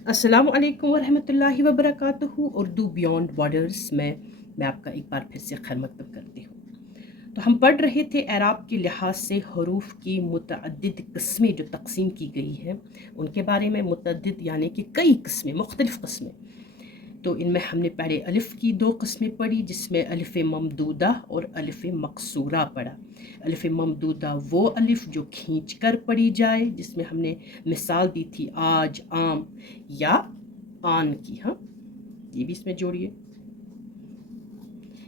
अस्सलामु अलैकुम वरहमतुल्लाहि वबरकातुहू। उर्दू बियॉन्ड बॉर्डर्स में मैं आपका एक बार फिर से खैर मकदम करती हूँ। तो हम पढ़ रहे थे एराब के लिहाज से हरूफ की मुतअद्दिद किस्में जो तकसीम की गई हैं उनके बारे में। मुतअद्दिद यानी कि कई किस्में, मुख्तलिफ़ किस्में। तो इनमें हमने पहले अलिफ़ की दो किस्में पढ़ी, जिसमें अलिफ़ ममदूदा और अलिफ़ मकसूरा पढ़ा। अलिफ़ ममदूदा वो अलिफ़ जो खींच कर पढ़ी जाए, जिसमें हमने मिसाल दी थी आज, आम या आन की। हाँ, ये भी इसमें जोड़िए।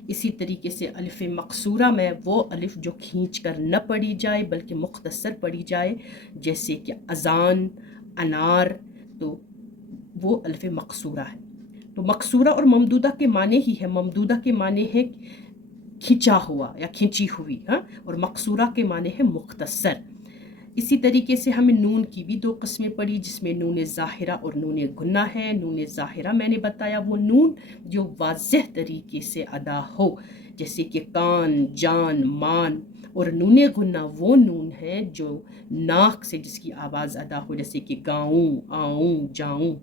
इसी तरीके से अलिफ़ मकसूरा में वो अलिफ़ जो खींच कर न पढ़ी जाए बल्कि मुख्तसर पढ़ी जाए, जैसे कि अज़ान, अनार, तो वो अलिफ़ मकसूरा है। तो मकसूरा और ममदूदा के माने ही है। ममदूदा के माने है खिंचा हुआ या खिंची हुई, हाँ, और मकसूरा के माने है मुख्तसर। इसी तरीके से हमें नून की भी दो किस्में पड़ी, जिसमें नून ज़ाहिरा और नून गुन्ना है। नून ज़ाहिरा मैंने बताया वो नून जो वाज़ेह तरीके से अदा हो, जैसे कि कान, जान, मान। और नून गुन्ना वो नून है जो नाक से जिसकी आवाज़ अदा हो, जैसे कि गाऊं, आऊं, जाऊं।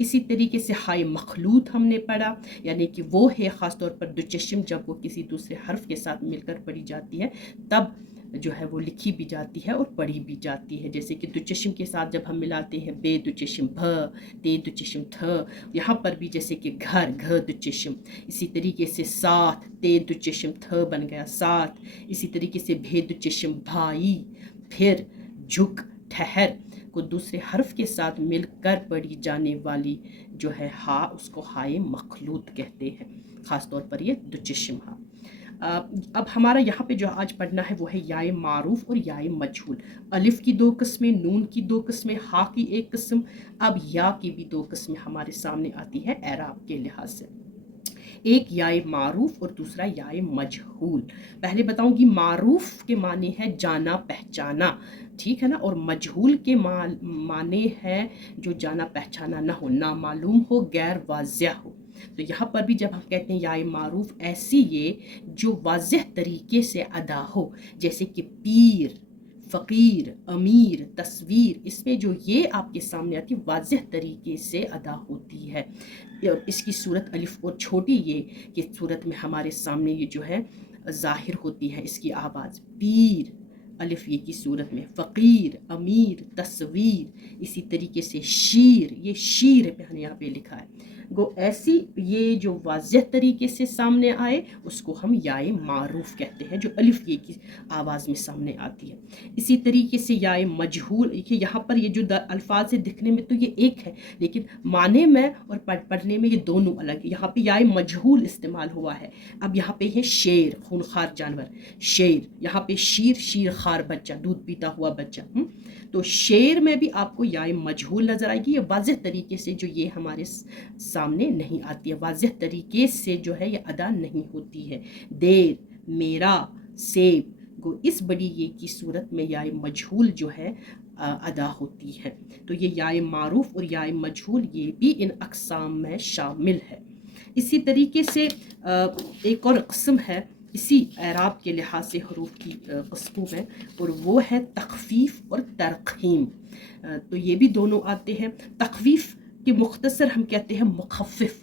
इसी तरीके से हाय मखलूत हमने पढ़ा, यानी कि वो है ख़ास तौर पर दुचश्म जब वो किसी दूसरे हर्फ के साथ मिलकर पढ़ी जाती है तब जो है वो लिखी भी जाती है और पढ़ी भी जाती है। जैसे कि दुचश्म के साथ जब हम मिलाते हैं बे दुचश्म भ, ते दुचश्म थ, यहाँ पर भी जैसे कि घर, घ दुचश्म। इसी तरीके से साथ, ते दुचश्म थ बन गया साथ। इसी तरीके से भे दुचश्म भाई। फिर झुक, ठहर को दूसरे हर्फ के साथ मिलकर पढ़ी जाने वाली जो है हा, उसको हाय मखलूत कहते हैं, ख़ास तौर पर ये दुचश्म हा। अब हमारा यहाँ पे जो आज पढ़ना है वो है याए मारूफ और याए मजहूल। अलिफ की दो किस्में, नून की दो किस्में, हा की एक किस्म, अब या की भी दो किस्में हमारे सामने आती है एराब के लिहाज से। एक याए मारूफ और दूसरा याए मजहूल। पहले बताऊंगी मारूफ के माने है जाना पहचाना, ठीक है ना, और मजहूल के माने है जो जाना पहचाना ना हो, ना मालूम हो, गैर वाज़िह हो। तो यहाँ पर भी जब हम कहते हैं याए मारूफ, ऐसी ये जो वाज़िह तरीके से अदा हो, जैसे कि पीर, फ़कीर, अमीर, तस्वीर, इसमें जो ये आपके सामने आती है वाज़िह तरीके से अदा होती है। और इसकी सूरत अलिफ और छोटी ये कि सूरत में हमारे सामने ये जो है ज़ाहिर होती है इसकी आवाज़। पीर अलिफ ये की सूरत में, फ़कीर, अमीर, तस्वीर। इसी तरीके से शीर, ये शीर पे यहाँ पे लिखा है। गो ऐसी ये जो वाज़ह तरीके से सामने आए उसको हम याए मारूफ कहते हैं, जो अलिफ ये की आवाज़ में सामने आती है। इसी तरीके से याए मजहूल, देखिए यहाँ पर ये जो अल्फाज है दिखने में तो ये एक है, लेकिन माने में और पढ़ने में ये दोनों अलग है। यहाँ पे याए मजहूल इस्तेमाल हुआ है। अब यहाँ पे है शेर, खूनखार जानवर, शेर। यहाँ पे शीर, शीर खार बच्चा, दूध पीता हुआ बच्चा। तो शेर में भी आपको याए मजहूल नज़र आएगी। ये वाज़ह तरीके से जो ये हमारे सामने नहीं आती है, वाज़ह तरीके से जो है ये अदा नहीं होती है। देर, मेरा, सेब, गो इस बड़ी ये की सूरत में याए मजहूल जो है अदा होती है। तो ये याए मारूफ और याए मजहूल ये भी इन अक़साम में शामिल है। इसी तरीके से एक और क़स्म है इसी एराब के लिहाज से हरूफ की क़स्मों में, और वो है तख़फ़ीफ़ और तरक़ीम। तो ये भी दोनों आते हैं। तख़फ़ीफ़ के मुख्तसर हम कहते हैं मुखफ़िफ़।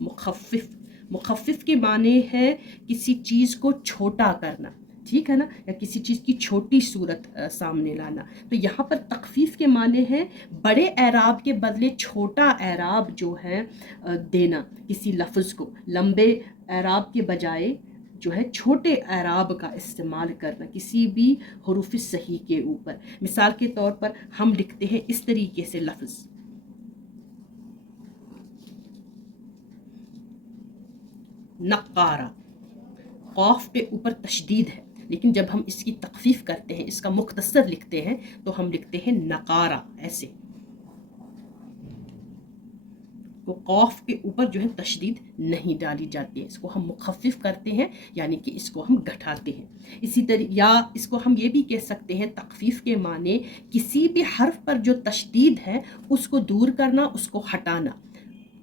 मुखफ़िफ़, मुखफ़िफ़ के माने है किसी चीज़ को छोटा करना, ठीक है ना, या किसी चीज़ की छोटी सूरत सामने लाना। तो यहाँ पर तख़फ़ीफ़ के माने हैं बड़े एराब के बदले छोटा एराब जो है देना किसी लफ्ज़ को, लंबे एराब के बजाय जो है छोटे एराब का इस्तेमाल करना किसी भी हरूफ सही के ऊपर। मिसाल के तौर पर हम लिखते हैं इस तरीके से लफ्ज़ नक़ारा, क़ाफ पे ऊपर तशदीद है, लेकिन जब हम इसकी तख़फ़ीफ़ करते हैं, इसका मुख्तसर लिखते हैं, तो हम लिखते हैं नक़ारा ऐसे। तो क़ाफ के ऊपर जो है तशदीद नहीं डाली जाती है, इसको हम मुखफ़िफ़ करते हैं, यानी कि इसको हम घटाते हैं। इसी तरह या इसको हम ये भी कह सकते हैं तख़फ़ीफ़ के माने किसी भी हर्फ पर जो तशदीद है उसको दूर करना, उसको हटाना।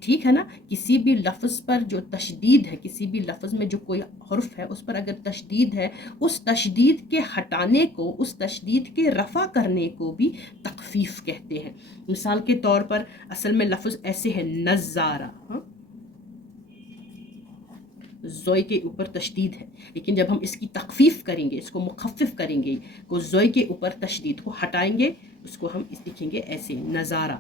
ٹھیک ہے نا. کسی بھی لفظ پر جو تشدید ہے، کسی بھی لفظ میں جو کوئی حرف ہے اس پر اگر تشدید ہے، اس تشدید کے ہٹانے کو، اس تشدید کے رفع کرنے کو بھی تخفیف کہتے ہیں. مثال کے طور پر اصل میں لفظ ایسے ہے نظارہ، زوئے کے اوپر تشدید ہے، لیکن جب ہم اس کی تخفیف کریں گے، اس کو مخفف کریں گے، کو زوئے کے اوپر تشدید کو ہٹائیں گے، اس کو ہم لکھیں گے ایسے نظارہ.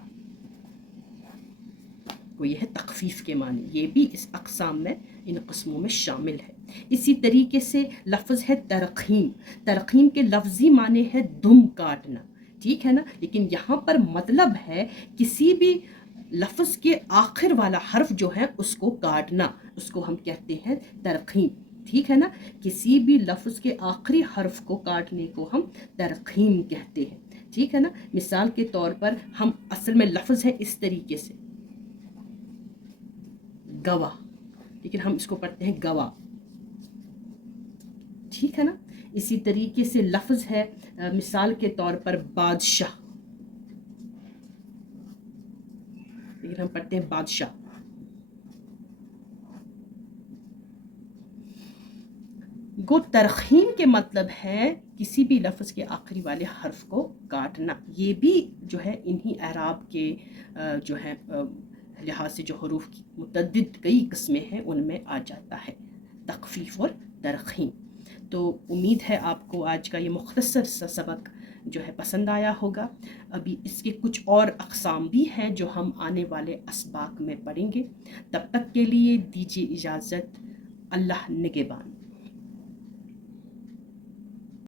کو یہ ہے تخفیف کے معنی، یہ بھی اس اقسام میں، ان قسموں میں شامل ہے. اسی طریقے سے لفظ ہے ترقیم. ترقیم کے لفظی معنی ہے دم کاٹنا، ٹھیک ہے نا. لیکن یہاں پر مطلب ہے کسی بھی لفظ کے آخر والا حرف جو ہے اس کو کاٹنا، اس کو ہم کہتے ہیں ترقیم. ٹھیک ہے نا. کسی بھی لفظ کے آخری حرف کو کاٹنے کو ہم ترقیم کہتے ہیں. ٹھیک ہے نا. مثال کے طور پر ہم اصل میں لفظ ہے اس طریقے سے گواہ، لیکن ہم اس کو پڑھتے ہیں گواہ. ٹھیک ہے نا. اسی طریقے سے لفظ ہے مثال کے طور پر بادشاہ، لیکن ہم پڑھتے ہیں بادشاہ. گو ترخیم کے مطلب ہے کسی بھی لفظ کے آخری والے حرف کو کاٹنا. یہ بھی جو ہے انہی اعراب کے جو ہے لحاظ سے جو حروف کی متعدد کئی قسمیں ہیں ان میں آ جاتا ہے تخفیف اور ترخیم. تو امید ہے آپ کو آج کا یہ مختصر سا سبق جو ہے پسند آیا ہوگا. ابھی اس کے کچھ اور اقسام بھی ہیں جو ہم آنے والے اسباق میں پڑھیں گے. تب تک کے لیے دیجیے اجازت. اللہ نگہبان.